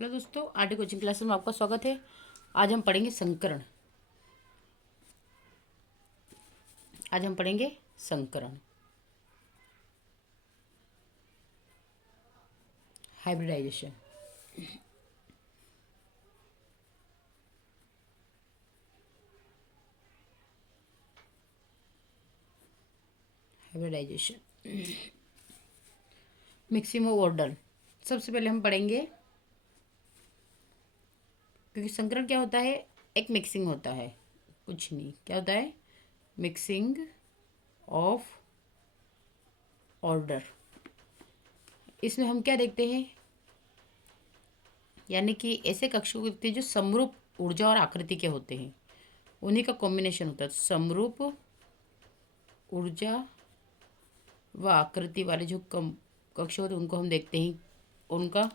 Hello दोस्तों, RT coaching classes में आपका स्वागत है। आज हम पढ़ेंगे संकरण। हाइब्रिडाइजेशन। Mixing of order. सबसे पहले हम पढ़ेंगे, क्योंकि संकरण क्या होता है, एक मिक्सिंग होता है, कुछ नहीं। क्या होता है? Mixing of order. इसमें हम क्या देखते हैं, यानी कि ऐसे कक्षों को देखते हैं जो समरूप ऊर्जा और आकृति के होते हैं, उन्हीं का कॉम्बिनेशन होता है। समरूप ऊर्जा व आकृति वाले जो कक्ष होते हैं उनको हम देखते हैं, उनका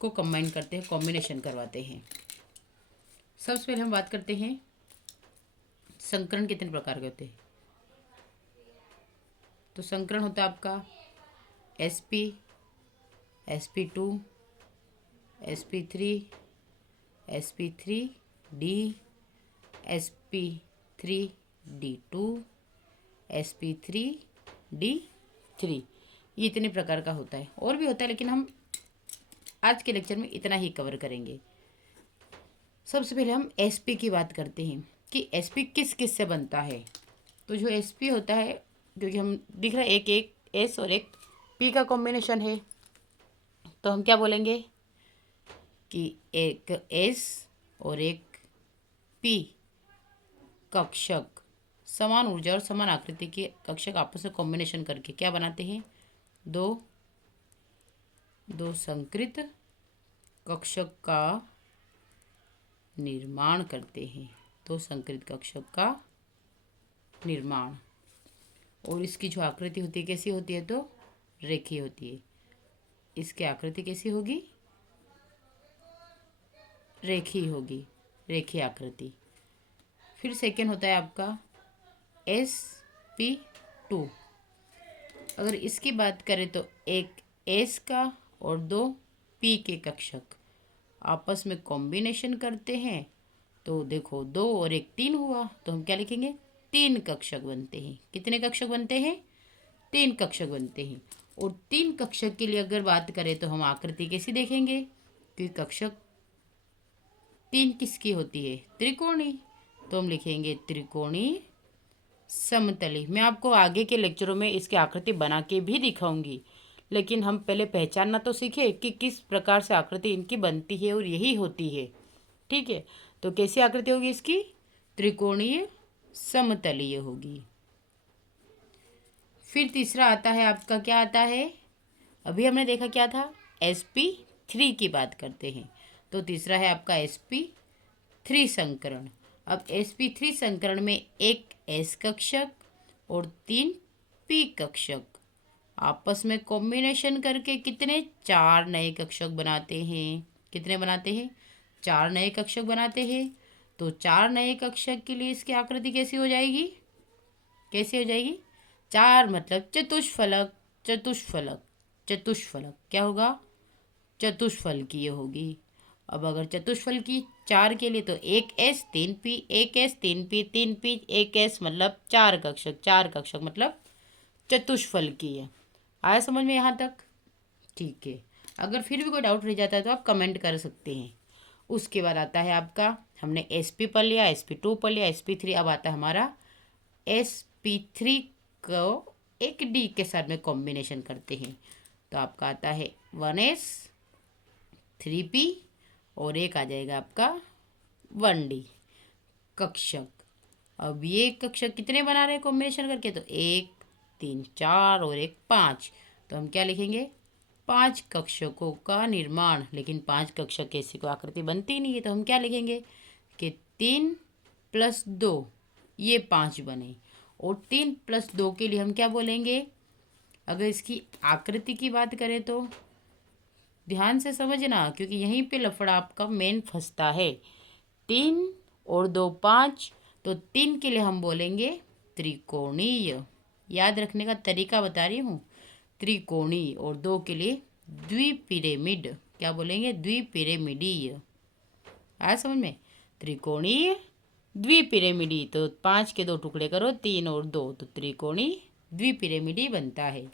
को कंबाइन करते हैं, कॉम्बिनेशन करवाते हैं। सबसे पहले हम बात करते हैं संकरण कितने प्रकार के होते हैं। तो संकरण होता है आपका sp, sp2, sp3, sp3d, sp3d2, sp3d3। ये इतने प्रकार का होता है, और भी होता है, लेकिन हम आज के लेक्चर में इतना ही कवर करेंगे। सबसे पहले हम sp की बात करते हैं कि sp किस किस से बनता है। तो जो sp होता है, क्योंकि हम दिख रहा है एक s और एक p का कॉम्बिनेशन है, तो हम क्या बोलेंगे कि एक s और एक p कक्षक, समान ऊर्जा और समान आकृति के कक्षक आपस में कॉम्बिनेशन करके क्या बनाते हैं, दो संकृत कक्षक का निर्माण करते हैं। दो संकृत कक्षक का निर्माण। और इसकी जो आकृति होती है कैसी होती है, तो रेखीय होती है। इसकी आकृति कैसी होगी, रेखीय होगी, रेखीय आकृति। फिर सेकेंड होता है आपका sp2। अगर इसकी बात करें तो एक s का और दो p के कक्षक आपस में कॉम्बिनेशन करते हैं, तो देखो 2 और 1 3 हुआ, तो हम क्या लिखेंगे, 3 कक्षक बनते हैं। कितने कक्षक बनते हैं? 3 कक्षक बनते हैं। और 3 कक्षक के लिए अगर बात करें तो हम आकृति कैसी देखेंगे, कि कक्षक 3 किसकी होती है, त्रिकोणी। तो हम लिखेंगे त्रिकोणी समतली। मैं आपको आगे के लेक्चरों में इसकी आकृति बना के भी दिखाऊंगी, लेकिन हम पहले पहचानना तो सीखे कि किस प्रकार से आकृति इनकी बनती है, और यही होती है। ठीक है, तो कैसी आकृति होगी इसकी, त्रिकोणीय समतलीय होगी। फिर तीसरा आता है आपका, क्या आता है, अभी हमने देखा क्या था, sp3 की बात करते हैं। तो तीसरा है आपका sp3 संकरण। अब sp3 संकरण में एक s कक्षक और 3 p कक्षक आपस में कॉम्बिनेशन करके कितने, 4 नए कक्षक बनाते हैं। कितने बनाते हैं? 4 नए कक्षक बनाते हैं। तो 4 नए कक्षक के लिए इसकी आकृति कैसी हो जाएगी, कैसी हो जाएगी, 4 मतलब चतुष्फलक। चतुष्फलक क्या होगा, चतुष्फल की ये होगी। अब अगर चतुष्फल की 4 के लिए तो 1s 3p, 1s 3p, 3p 1s, मतलब 4 कक्षक। 4 कक्षक मतलब चतुष्फल की है। आया समझ में यहाँ तक? ठीक है। अगर फिर भी कोई डाउट रह जाता है तो आप कमेंट कर सकते हैं। उसके बाद आता है आपका, हमने sp पढ़ लिया, sp2 पढ़ लिया, sp3। अब आता है हमारा sp3 को एक d के साथ में कॉम्बिनेशन करते हैं, तो आपका आता है 1s 3p और एक आ जाएगा आपका 1d कक्षक। अब ये कक्षक कितने बना रहे हैं कॉम्बिनेशन करके, तो 1 3 4 और 1 5। तो हम क्या लिखेंगे, 5 कक्षकों का निर्माण। लेकिन 5 कक्षक कैसी को आकृति बनती नहीं है, तो हम क्या लिखेंगे कि 3 + 2 ये 5 बने। और 3 + 2 के लिए हम क्या बोलेंगे, अगर इसकी आकृति की बात करें तो ध्यान से समझना, क्योंकि यहीं पे लफड़ा आपका मेन फंसता है। 3 और 2 5, तो 3 के लिए हम बोलेंगे त्रिकोणीय। याद रखने का तरीका बता रही हूँ, त्रिकोणीय। और 2 के लिए द्विपिरामिड। क्या बोलेंगे? द्विपिरामिडीय। आया समझ में? त्रिकोणीय द्विपिरामिडी, तो 5 के 2 टुकड़े करो, 3 और 2, तो त्रिकोणी द्विपिरामिडी बनता है।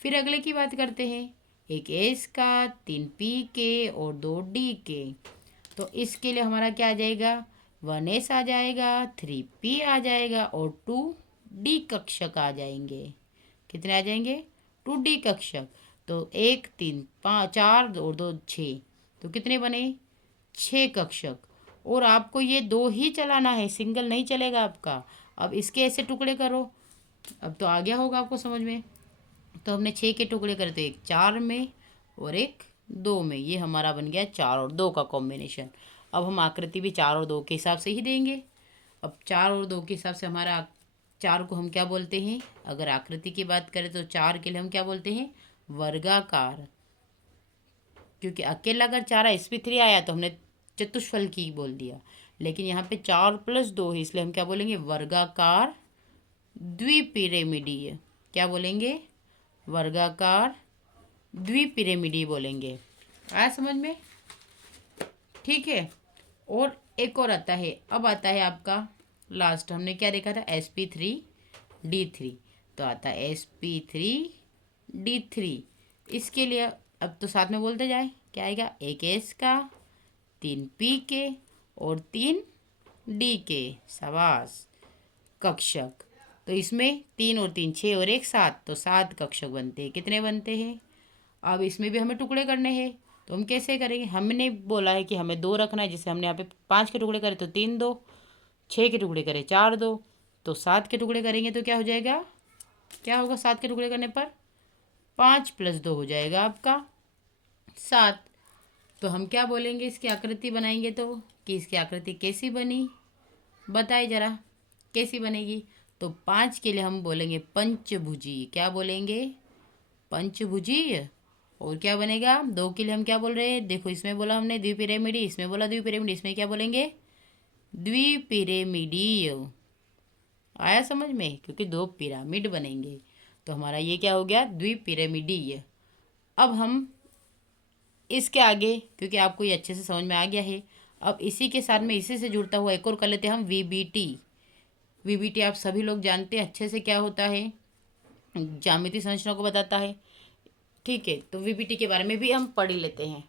फिर अगले की बात करते हैं। एक एस का, 3 पी के और 2 डी के। तो इसके लिए हमारा क्या आ जाएगा? 1 एस आ जाएगा, 3 पी आ जाएगा और 2 डी कक्षक आ जाएंगे। कितने आ जाएंगे? 2 डी कक्षक। तो 1 3 5 4 और 2 6, तो कितने बने? 6 कक्षक। और आपको ये 2 ही चलाना है, सिंगल नहीं चलेगा आपका। अब इसके ऐसे टुकड़े करो। अब तो आ गया होगा आपको समझ में। तो हमने 6 के टुकड़े करे, तो एक 4 में और एक 2 में। ये हमारा बन गया 4 और 2 का कॉम्बिनेशन। अब हम आकृति भी 4 और 2 के हिसाब से ही देंगे। अब 4 और 2 के हिसाब से हमारा 4 को हम क्या बोलते हैं? अगर आकृति की बात करें तो 4 के लिए हम क्या बोलते हैं? वर्गाकार। क्योंकि अकेला अगर 4 sp3 आया तो हमने चतुष्फल की बोल दिया, लेकिन यहाँ पे 4 + 2 है, इसलिए हम क्या बोलेंगे? वर्गाकार द्विपिरामिडीय। क्या बोलेंगे? वर्गाकार द्विपिरामिडीय बोलेंगे। आया समझ में? ठीक है। और एक और आता है, अब आता है आपका लास्ट। हमने क्या देखा था? sp3d3। तो आता है sp3d3। इसके लिए अब तो साथ में बोलते जाए, क्या आएगा? एक एस का, 3 पी के और 3 डी के। शाबाश। कक्षक। तो इसमें 3 और 3 6 और 1 7, तो 7 कक्षक बनते हैं। कितने बनते हैं? अब इसमें भी हमें टुकड़े करने हैं, तो हम कैसे करेंगे? हमने बोला है कि हमें 2 रखना है। जैसे हमने यहाँ पे 5 के टुकड़े करे तो 3 2, 6 के टुकड़े करे 4 2, तो 7 के टुकड़े करेंगे तो क्या हो जाएगा? क्या होगा 7 के टुकड़े करने पर? 5 + 2 हो जाएगा आपका 7। तो हम क्या बोलेंगे इसकी आकृति बनाएंगे तो, कि इसकी आकृति कैसी बनी? बताइए जरा, कैसी बनेगी? तो 5 के लिए हम बोलेंगे पंचभुजी। क्या बोलेंगे? पंचभुजी। और क्या बनेगा? 2 के लिए हम क्या बोल रहे हैं? देखो, इसमें बोला हमने द्विपिरामिडी, इसमें बोला द्विपिरामिडी, इसमें क्या बोलेंगे? द्विपिरामिडीय। आया समझ में? क्योंकि 2 पिरामिड बनेंगे, तो हमारा ये क्या हो गया? द्विपिरामिडीय। अब हम इसके आगे, क्योंकि आपको ये अच्छे से समझ में आ गया है, अब इसी के साथ में इसी से जुड़ता हुआ एक और कर लेते हैं हम, वीबीटी। वीबीटी आप सभी लोग जानते हैं अच्छे से क्या होता है, ज्यामितीय संरचना को बताता है। ठीक है, तो वीबीटी के बारे में भी हम पढ़ लेते हैं।